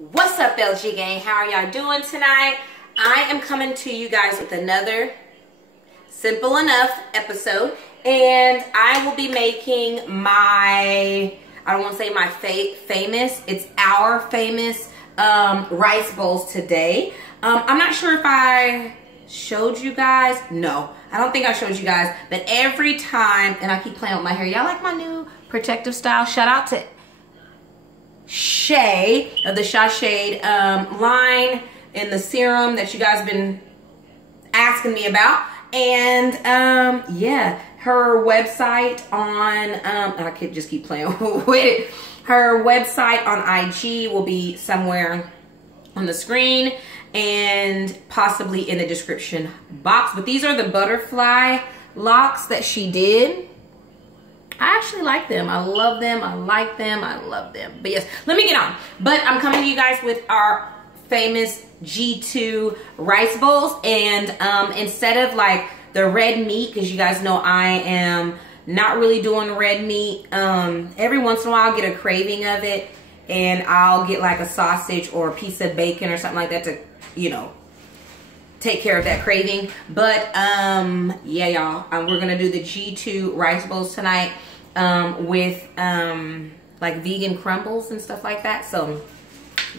What's up, LG Gang? How are y'all doing tonight? I am coming to you guys with another simple enough episode, and I will be making my, I don't want to say my famous, it's our famous rice bowls today. I'm not sure if I showed you guys. No, I don't think I showed you guys, but every time, and I keep playing with my hair. Y'all like my new protective style? Shout out to Shay of the Shade line and the serum that you guys been asking me about. And yeah, her website on I could just keep playing with it. Her website on IG will be somewhere on the screen and possibly in the description box. But these are the butterfly locks that she did. I actually like them. I love them. I like them. I love them. But yes, let me get on. But I'm coming to you guys with our famous G2 rice bowls. And instead of like the red meat, because you guys know I am not really doing red meat. Every once in a while I'll get a craving of it. And I'll get like a sausage or a piece of bacon or something like that to, you know, take care of that craving. But yeah, y'all, we're gonna do the G2 rice bowls tonight with like vegan crumbles and stuff like that. So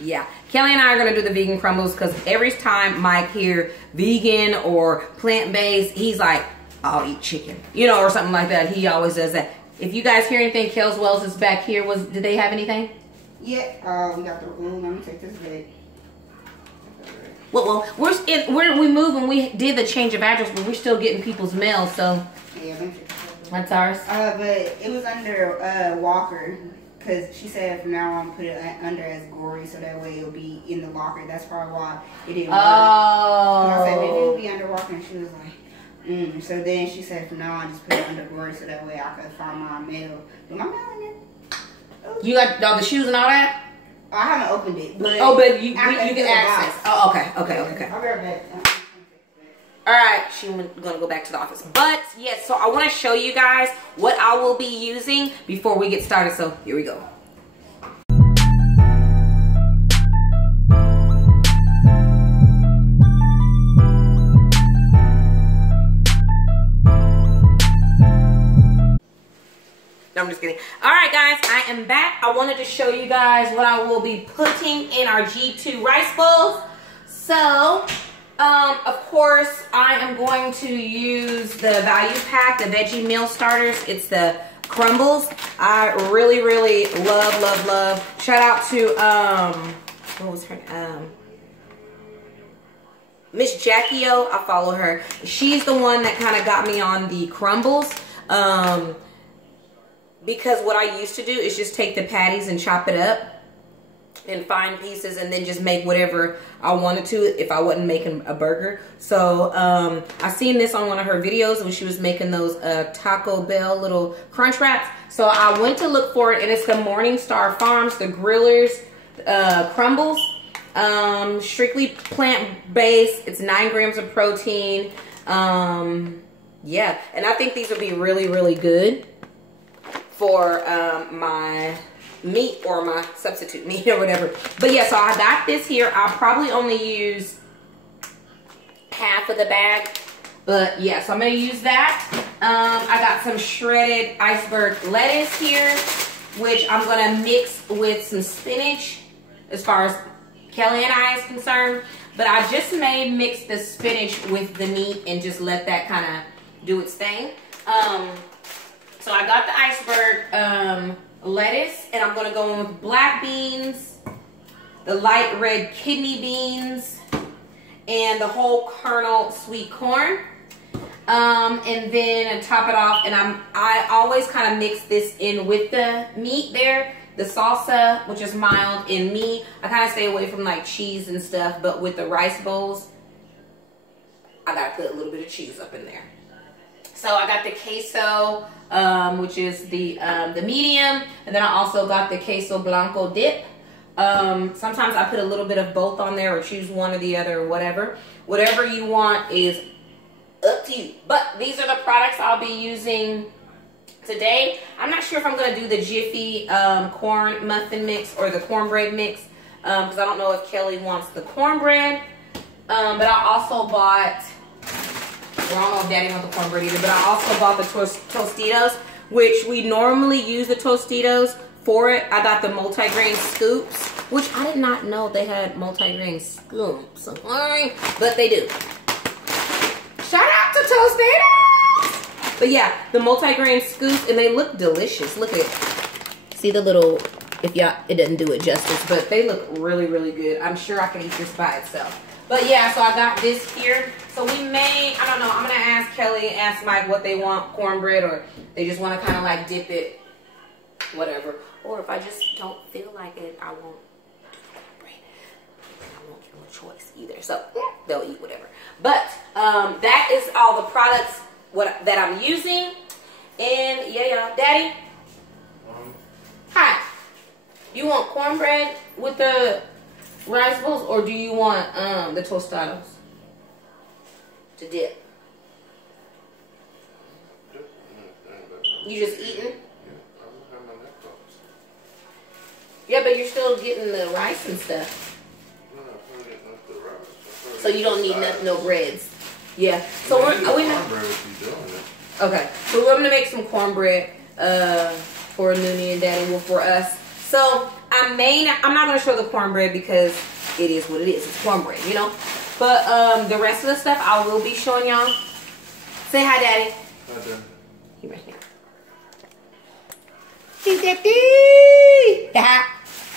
yeah, Kelly and I are gonna do the vegan crumbles because every time Mike hear vegan or plant-based, he's like, I'll eat chicken, you know, or something like that. He always does that. If you guys hear anything, Kels Wells is back here. Did they have anything? Yeah, we got the room. Let me take this bag. Well, we moved and we did the change of address, but we're still getting people's mail, so. Yeah, let me take this. That's ours. But it was under Walker, because she said from now on put it under as Gory, so that way it'll be in the locker. That's probably why it didn't work. Oh. And I said maybe it'll be under Walker, and she was like, So then she said from now on just put it under Gory, so that way I could find my mail. But my mail in there. You got all the shoes and all that? I haven't opened it. But you can access. Oh, okay. I'll be right back. All right, she's gonna go back to the office. But yes, so I want to show you guys what I will be using before we get started. So here we go. No, I'm just kidding. All right, guys, I am back. I wanted to show you guys what I will be putting in our G2 rice bowls. So, of course, I am going to use the value pack, the veggie meal starters. It's the crumbles. I really, really love. Shout out to, what was her name? Miss Jackie O. I follow her. She's the one that kind of got me on the crumbles. Because what I used to do is just take the patties and chop it up in fine pieces and then just make whatever I wanted to if I wasn't making a burger. So I seen this on one of her videos when she was making those Taco Bell little crunch wraps. So I went to look for it, and it's the Morningstar Farms, the Grillers crumbles. Strictly plant-based. It's 9 grams of protein. Yeah, and I think these would be really good for my meat or my substitute meat or whatever. But yeah, so I got this here. I'll probably only use half of the bag. But yeah, so I'm going to use that. I got some shredded iceberg lettuce here, which I'm going to mix with some spinach as far as Kelly and I is concerned. But I just may mix the spinach with the meat and just let that kind of do its thing. So I got the iceberg lettuce, and I'm going to go in with black beans, the light red kidney beans, and the whole kernel sweet corn. And then top it off, and I always kind of mix this in with the meat there. The salsa, which is mild in me. I kind of stay away from like cheese and stuff, but with the rice bowls, I got to put a little bit of cheese up in there. So I got the queso, which is the medium, and then I also got the queso blanco dip. Sometimes I put a little bit of both on there, or choose one or the other, or whatever. Whatever you want is up to you. But these are the products I'll be using today. I'm not sure if I'm going to do the Jiffy corn muffin mix or the cornbread mix. because I don't know if Kelly wants the cornbread. But I also bought, well, I don't know if Daddy wants the cornbread either, but I also bought the Tostitos, which we normally use the Tostitos for it. I got the multigrain scoops, which I did not know they had multigrain scoops, but they do. Shout out to Tostitos! But yeah, the multigrain scoops, and they look delicious. Look at it. See the little, if y'all, it doesn't do it justice, but they look really, really good. I'm sure I can eat this by itself. But yeah, so I got this here. So we may, I don't know, I'm gonna ask Kelly, ask Mike what they want, cornbread, or they just wanna kind of like dip it, whatever. Or if I just don't feel like it, I won't do the cornbread. I won't give them a choice either. So they'll eat whatever. But that is all the products that I'm using. And yeah, y'all, Daddy. Hi. You want cornbread with the rice bowls, or do you want the tostados to dip? You just eating? Yeah, but you're still getting the rice and stuff. So you don't need no breads. Yeah. So we have. Okay. So we're gonna make some cornbread for Noonie and Daddy, well, for us. So I'm not gonna show the cornbread because it is what it is. It's cornbread, you know. But the rest of the stuff I will be showing y'all. Say hi, Daddy. Hi, Daddy. He right here. He's Daddy.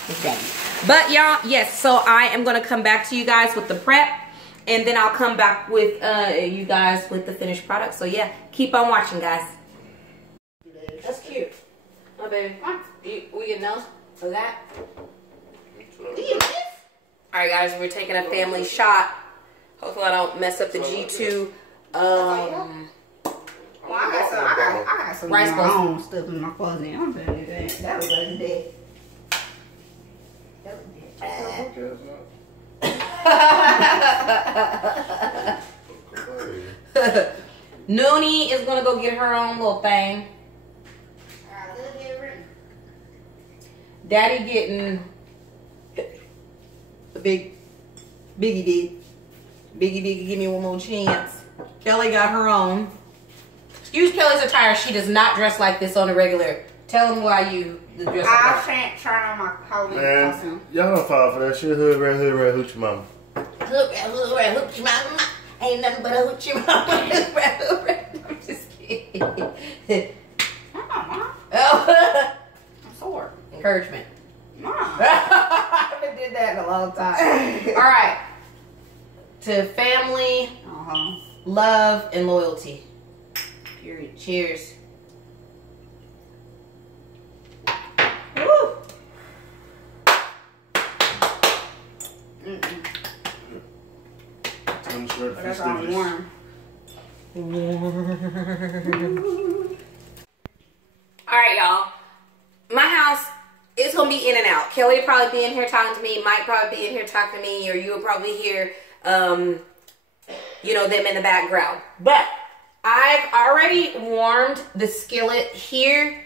He's Daddy. But y'all, yes. So I am gonna come back to you guys with the prep, and then I'll come back with you guys with the finished product. So yeah, keep on watching, guys. That's cute. Oh, baby. We get those? For that? Alright, guys, we're taking a family shot. Hopefully I don't mess up the G2 Well, I got some rice of my own stuff in my closet. I'm gonna do that. That was like dead. Noonie is gonna go get her own little thing. Daddy getting a biggie big, give me one more chance. Kelly got her own. Excuse Kelly's attire. She does not dress like this on a regular. Tell them why you dress like that. I can't try on my Halloween costume. Y'all don't fall for that shit. Hood rat, hoochie mama. Hood rat, hoochie mama. Ain't nothing but a hoochie mama. Hood rat. I'm just kidding. Oh. I'm sore. Encouragement. Mom. I haven't did that in a long time. All right. To family, love, and loyalty. Period. Cheers. Woo. That's all warm. All right, y'all. My house is gonna be in and out. Kelly will probably be in here talking to me. Mike probably be in here talking to me, or you'll probably hear, you know, them in the background. But I've already warmed the skillet here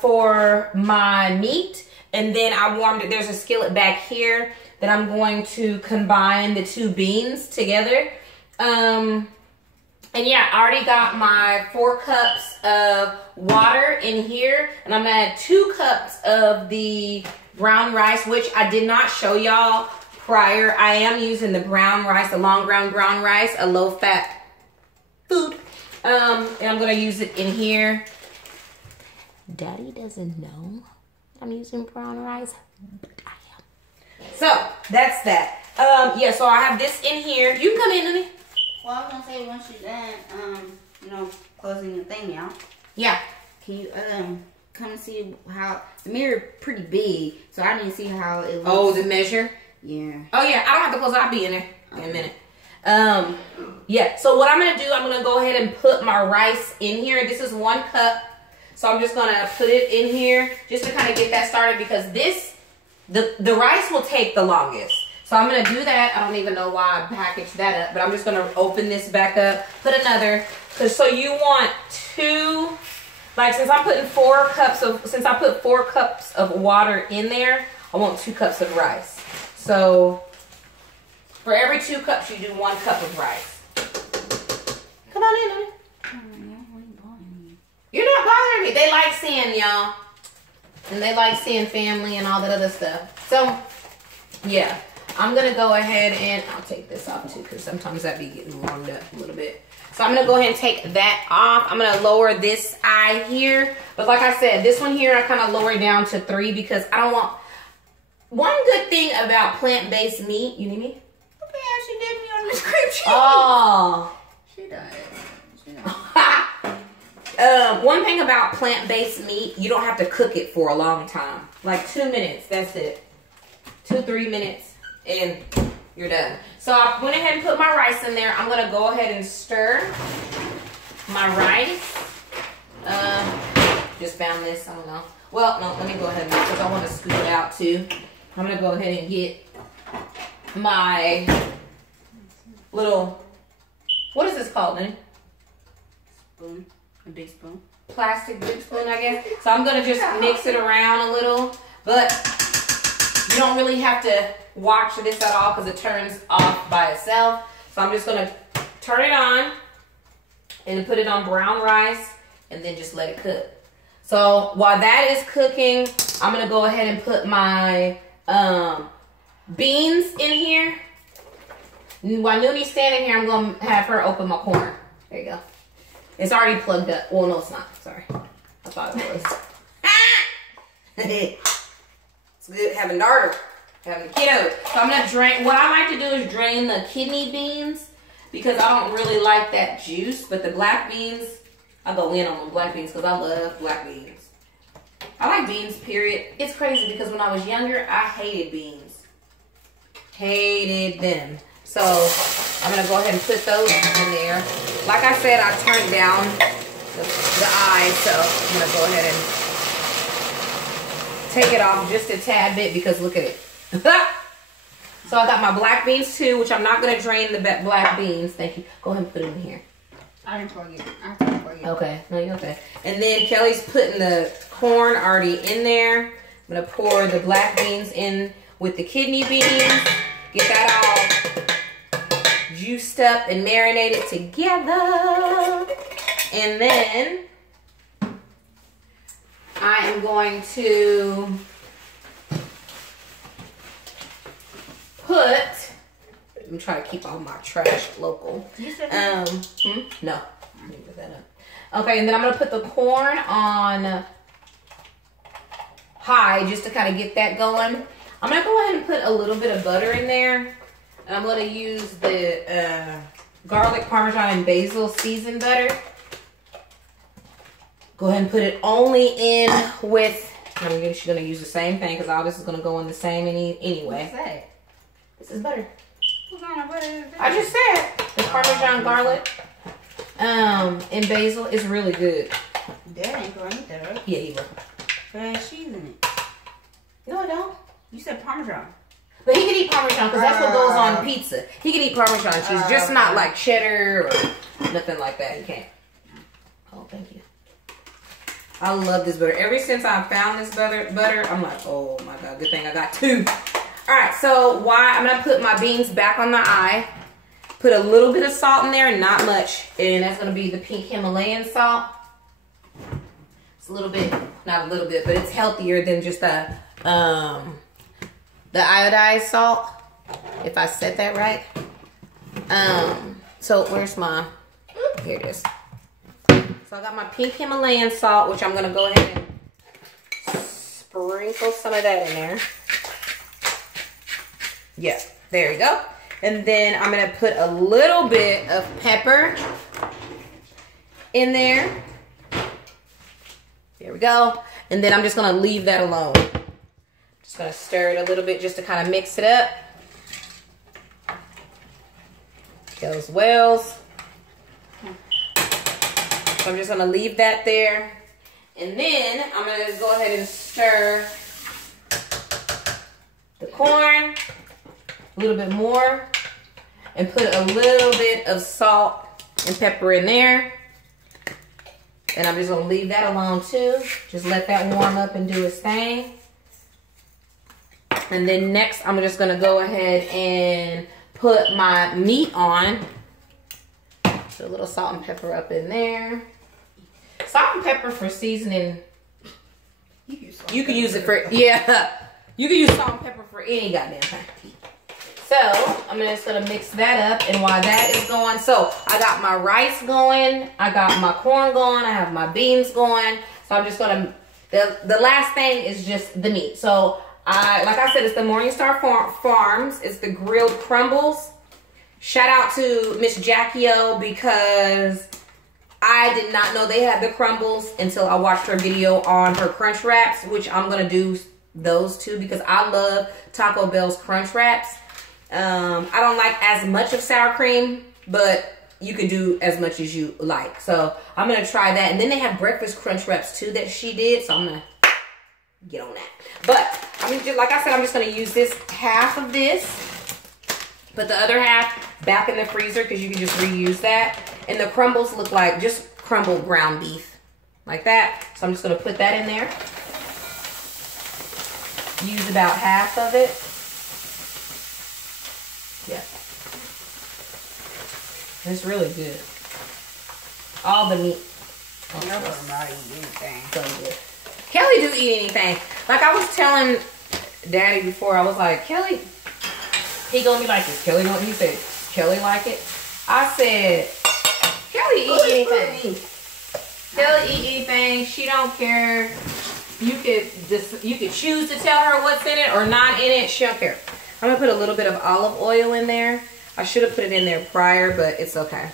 for my meat, and then I warmed it. There's a skillet back here that I'm going to combine the two beans together. And yeah, I already got my 4 cups of water in here, and I'm gonna add 2 cups of the brown rice, which I did not show y'all prior. I am using the brown rice, the long ground brown rice, a low fat food. And I'm gonna use it in here. Daddy doesn't know I'm using brown rice, but I am. So that's that. Yeah, so I have this in here. You can come in, honey. Well, I was gonna say once you're done, you know, closing the thing out. Yeah. Can you come and see how the mirror pretty big, so I didn't see how it looks. Oh, the measure. Yeah. Oh yeah, I don't have to close it. I'll be in there in a minute. Yeah. So what I'm gonna do, I'm gonna go ahead and put my rice in here. This is 1 cup, so I'm just gonna put it in here just to kind of get that started, because this, the rice will take the longest. So I'm gonna do that. I don't even know why I packaged that up, but I'm just gonna open this back up, put another, so you want 2, like since I'm putting 4 cups of, since I put 4 cups of water in there, I want 2 cups of rice. So for every 2 cups, you do 1 cup of rice. Come on in, honey. You're not bothering me. They like seeing y'all. And they like seeing family and all that other stuff. So, yeah. I'm going to go ahead and I'll take this off too because sometimes that be getting warmed up a little bit. So I'm going to go ahead and take that off. I'm going to lower this eye here. But like I said, this one here, I kind of lower it down to 3 because I don't want... One good thing about plant-based meat... You need me? Yeah, she did me on the cream cheese. Oh. She does. One thing about plant-based meat, you don't have to cook it for a long time. Like 2 minutes, that's it. 2-3 minutes, and you're done. So I went ahead and put my rice in there. I'm gonna go ahead and stir my rice. Just found this, I don't know. Well, no, let me go ahead and because I want to scoop it out too. I'm gonna go ahead and get my little, what is this called, man? Spoon. A big spoon. Plastic big spoon, I guess. So I'm gonna just mix it around a little, but you don't really have to watch this at all because it turns off by itself. So I'm just gonna turn it on and put it on brown rice and then just let it cook. So while that is cooking, I'm gonna go ahead and put my beans in here. While Nooney's standing here, I'm gonna have her open my corn. There you go. It's already plugged up. Well, no, it's not. Sorry. I thought it was. It's good having a daughter, having a kiddo. So I'm gonna drain. What I like to do is drain the kidney beans because I don't really like that juice. But the black beans, I go in on the black beans because I love black beans. I like beans, period. It's crazy because when I was younger, I hated beans. Hated them. So I'm gonna go ahead and put those in there. Like I said, I turned down the eye, so I'm gonna go ahead and take it off just a tad bit because look at it. So I got my black beans too, which I'm not gonna drain the black beans. Thank you. Go ahead and put it in here. I didn't plug it. I have to plug it. Okay, no, you're okay. And then Kelly's putting the corn already in there. I'm gonna pour the black beans in with the kidney beans. Get that all juiced up and marinated together. And then I am going to put, I'm trying to keep all my trash local. You said no, let me put that up. Okay, and then I'm gonna put the corn on high just to kind of get that going. I'm gonna go ahead and put a little bit of butter in there. And I'm gonna use the garlic, parmesan, and basil seasoned butter. Go ahead and put it only in with, I'm just gonna use the same thing because all this is gonna go in the same anyway. What's that? This is butter. What kind of butter is that? I just said the parmesan, garlic, and basil is really good. That ain't gonna eat that, right? Yeah, you will. But it has cheese in it. No, I don't. You said Parmesan. But he can eat Parmesan because that's what goes on pizza. He can eat Parmesan cheese, just not like cheddar or nothing like that. He can't. Oh, thank you. I love this butter. Ever since I found this butter, I'm like, oh my God, good thing I got 2. All right, so I'm gonna put my beans back on the eye. Put a little bit of salt in there, not much, and that's gonna be the pink Himalayan salt. It's a little bit, not a little bit, but it's healthier than just the iodized salt, if I said that right. So where's my, here it is. So I got my pink Himalayan salt, which I'm gonna go ahead and sprinkle some of that in there. Yeah, there you go. And then I'm gonna put a little bit of pepper in there. There we go. And then I'm just gonna leave that alone. Just gonna stir it a little bit just to kind of mix it up. Those wells. So I'm just gonna leave that there. And then I'm gonna just go ahead and stir the corn a little bit more and put a little bit of salt and pepper in there. And I'm just gonna leave that alone too. Just let that warm up and do its thing. And then next, I'm just gonna go ahead and put my meat on. Put a little salt and pepper up in there. Salt and pepper for seasoning. You can use it for, yeah. You can use salt and pepper for any goddamn thing. So, I'm just gonna mix that up, and while that is going, so I got my rice going, I got my corn going, I have my beans going. So I'm just gonna, the last thing is just the meat. So, like I said, it's the Morningstar Farms. It's the grilled crumbles. Shout out to Miss Jackie O, because I did not know they had the crumbles until I watched her video on her crunch wraps, which I'm gonna do those too, because I love Taco Bell's crunch wraps. I don't like as much of sour cream, but you can do as much as you like. So I'm gonna try that. And then they have breakfast crunch wraps too that she did, so I'm gonna get on that. But I mean, just like I said, I'm just gonna use this half of this, put the other half back in the freezer, because you can just reuse that. And the crumbles look like just crumbled ground beef, like that. So I'm just gonna put that in there. Use about half of it. Yeah. It's really good. All the meat. So good. Kelly do eat anything. Like I was telling Daddy before, I was like, Kelly, he gonna be like this. Kelly don't, he said, Kelly like it. I said, Kelly eat anything. Kelly eat anything. She don't care. You could choose to tell her what's in it or not in it. She don't care. I'm gonna put a little bit of olive oil in there. I should have put it in there prior, but it's okay.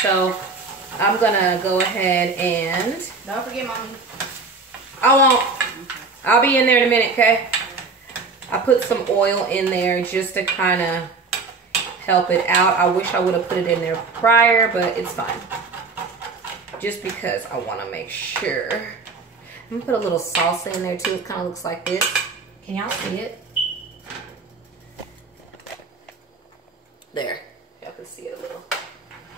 So I'm gonna go ahead and, don't forget, Mommy. I won't. I'll be in there in a minute, okay? I put some oil in there just to kind of help it out. I wish I would have put it in there prior, but it's fine. Just because I want to make sure. I'm gonna put a little salsa in there too. It kind of looks like this. Can y'all see it? There, y'all can see it a little.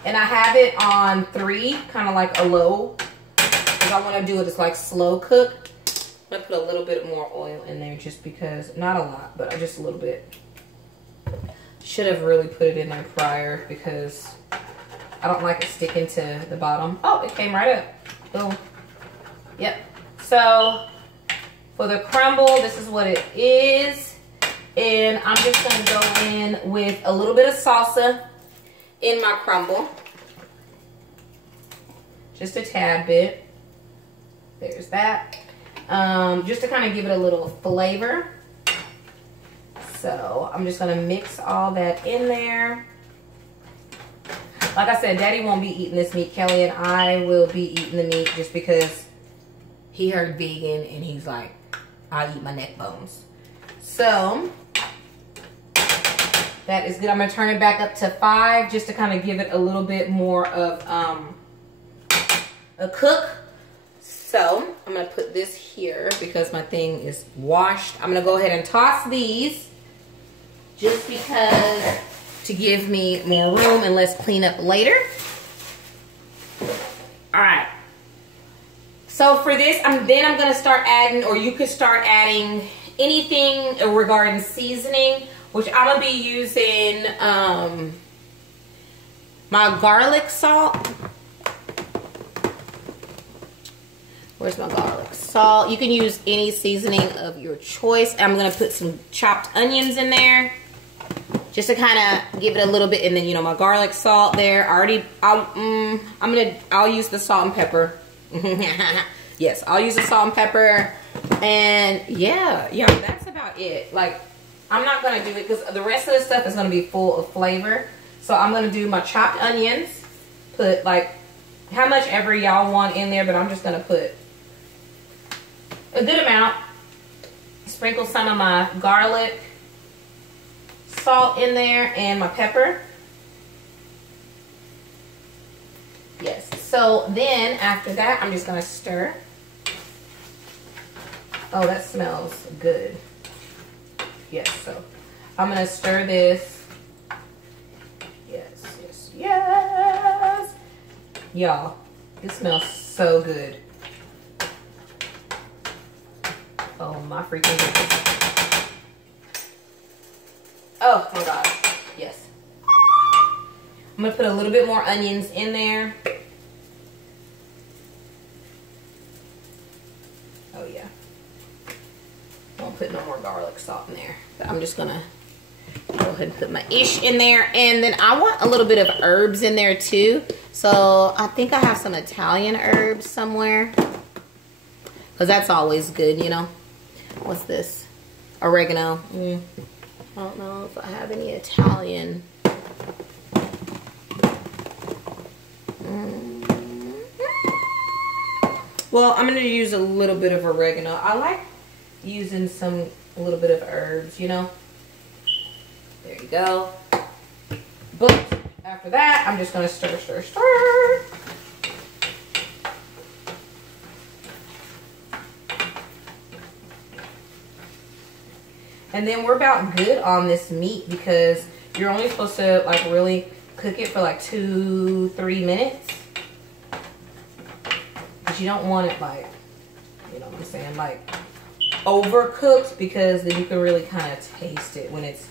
And I have it on 3, kind of like a low, because I want to do it as like slow cook. I'm gonna put a little bit more oil in there just because, not a lot, but just a little bit. Should have really put it in there prior because I don't like it sticking to the bottom. Oh, it came right up. Boom. Yep. So for the crumble, this is what it is. And I'm just gonna go in with a little bit of salsa in my crumble. Just a tad bit. There's that. Just to kind of give it a little flavor. So I'm just gonna mix all that in there. Like I said, Daddy won't be eating this meat. Kelly and I will be eating the meat just because he heard vegan and he's like, I eat my neck bones. So that is good. I'm gonna turn it back up to 5 just to kind of give it a little bit more of a cook. So I'm gonna put this here because my thing is washed. I'm gonna go ahead and toss these just because, to give me more room and less cleanup later. All right. So for this, then I'm gonna start adding, or you could start adding anything regarding seasoning, which I'm gonna be using my garlic salt. Where's my garlic salt? You can use any seasoning of your choice. I'm gonna put some chopped onions in there just to kind of give it a little bit, and then, you know, my garlic salt there. I'll use the salt and pepper. Yes, I'll use the salt and pepper, and yeah, that's about it. Like, I'm not gonna do it because the rest of the stuff is gonna be full of flavor. So I'm gonna do my chopped onions. Put like how much ever y'all want in there, but I'm just gonna put a good amount. Sprinkle some of my garlic salt in there and my pepper. Yes. So then after that, I'm just gonna stir. Oh, that smells good. Yes. So I'm gonna stir this. Yes, yes, yes. Y'all, this smells so good. Oh my freaking goodness. Oh my God, yes. I'm gonna put a little bit more onions in there. Oh yeah. I won't put no more garlic salt in there. But I'm just gonna go ahead and put my ish in there. And then I want a little bit of herbs in there too. So I think I have some Italian herbs somewhere. Because that's always good, you know. What's this? Oregano. I don't know if I have any Italian. Well, I'm going to use a little bit of oregano. I like using a little bit of herbs, you know. There you go. But after that, I'm just going to stir, stir, stir. And then we're about good on this meat because you're only supposed to like really cook it for like 2-3 minutes. But you don't want it like, you know what I'm saying, like overcooked, because then you can really kind of taste it when it's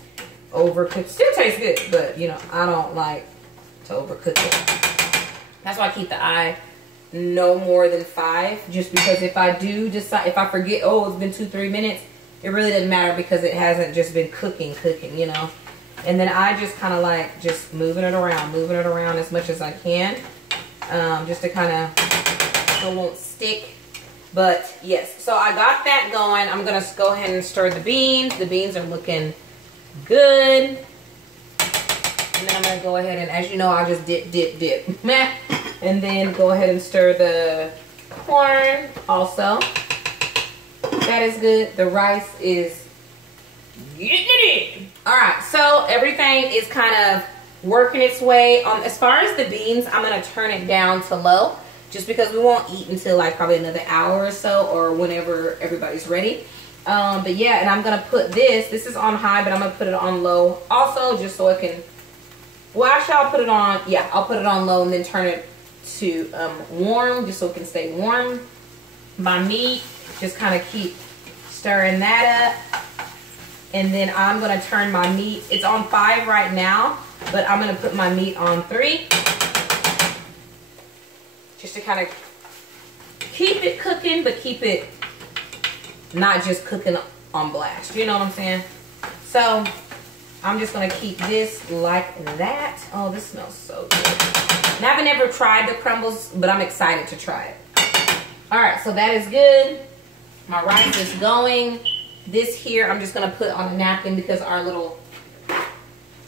overcooked. Still tastes good, but you know, I don't like to overcook it. That's why I keep the eye no more than 5, just because if I do decide, if I forget, oh, it's been 2-3 minutes, it really doesn't matter because it hasn't just been cooking, you know. And then I just kind of like just moving it around as much as I can, just to kind of, so it won't stick. But yes, so I got that going. I'm gonna go ahead and stir the beans. The beans are looking good. And then I'm gonna go ahead and, as you know, I'll just dip. And then go ahead and stir the corn also. That is good. The rice is getting it in. Alright, so everything is kind of working its way. As far as the beans, I'm going to turn it down to low, just because we won't eat until like probably another hour or so, or whenever everybody's ready. But yeah, and I'm going to put this is on high, but I'm going to put it on low also, just so it can, well actually I'll put it on, yeah, I'll put it on low and then turn it to warm, just so it can stay warm. My meat, just kind of keep stirring that up. And then I'm going to turn my meat, it's on 5 right now, but I'm going to put my meat on 3. Just to kind of keep it cooking, but keep it not just cooking on blast. You know what I'm saying? So I'm just going to keep this like that. Oh, this smells so good. And I haven't ever tried the crumbles, but I'm excited to try it. Alright, so that is good. My rice is going. This here, I'm just going to put on a napkin because our little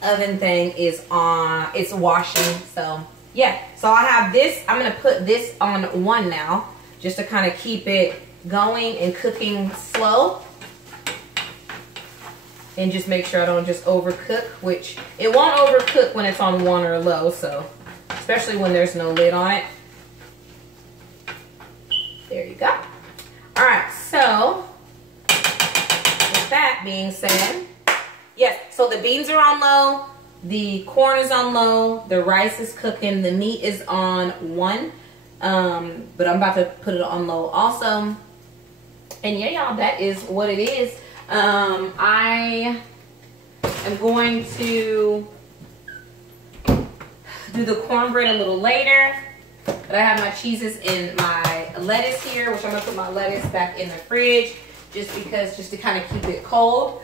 oven thing is on, it's washing. So, yeah. So I have this, I'm going to put this on 1 now, just to kind of keep it going and cooking slow. And just make sure I don't just overcook, which it won't overcook when it's on 1 or low, so, especially when there's no lid on it. There you go. All right, so with that being said, yes, so the beans are on low, the corn is on low, the rice is cooking, the meat is on 1, but I'm about to put it on low also. And yeah, y'all, that is what it is. I am going to do the cornbread a little later. But I have my cheeses and my lettuce here, which I'm going to put my lettuce back in the fridge just to kind of keep it cold.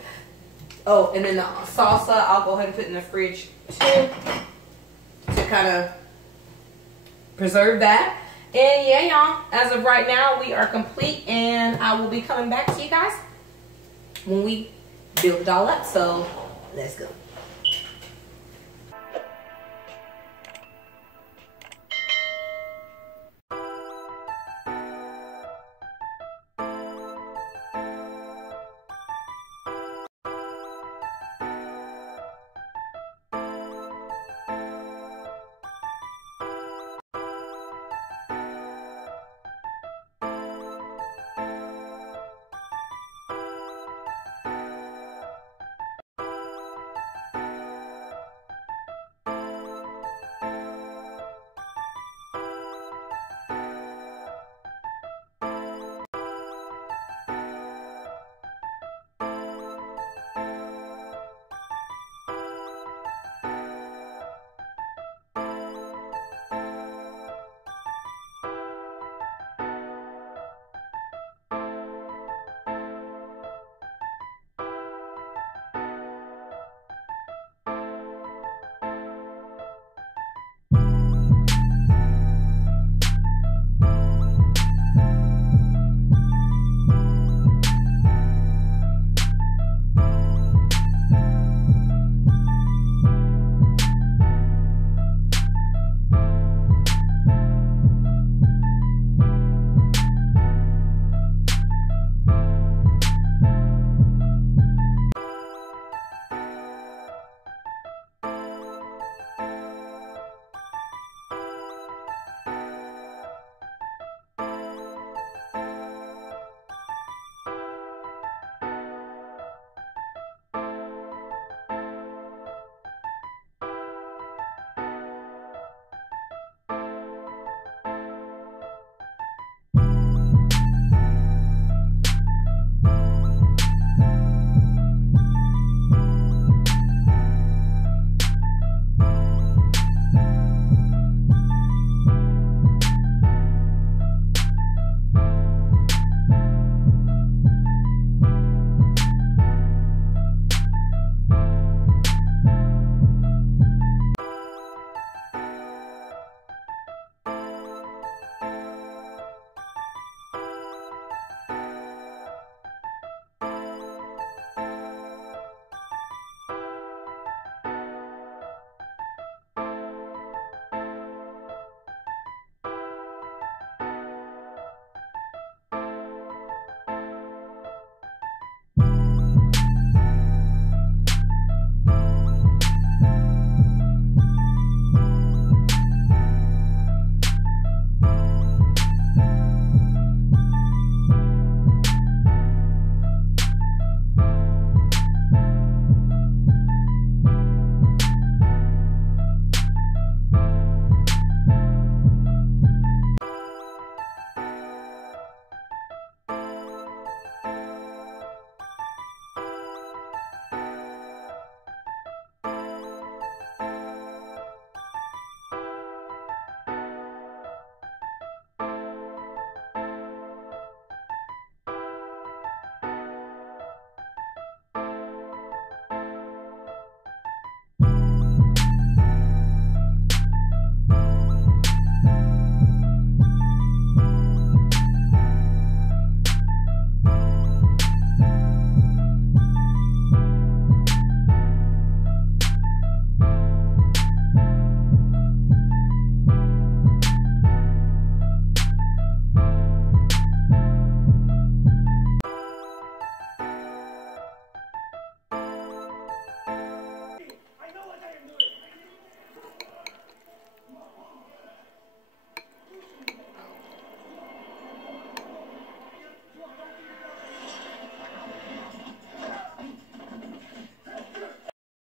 Oh, and then the salsa, I'll go ahead and put in the fridge too to kind of preserve that. And yeah, y'all, as of right now, we are complete, and I will be coming back to you guys when we build it all up. So let's go.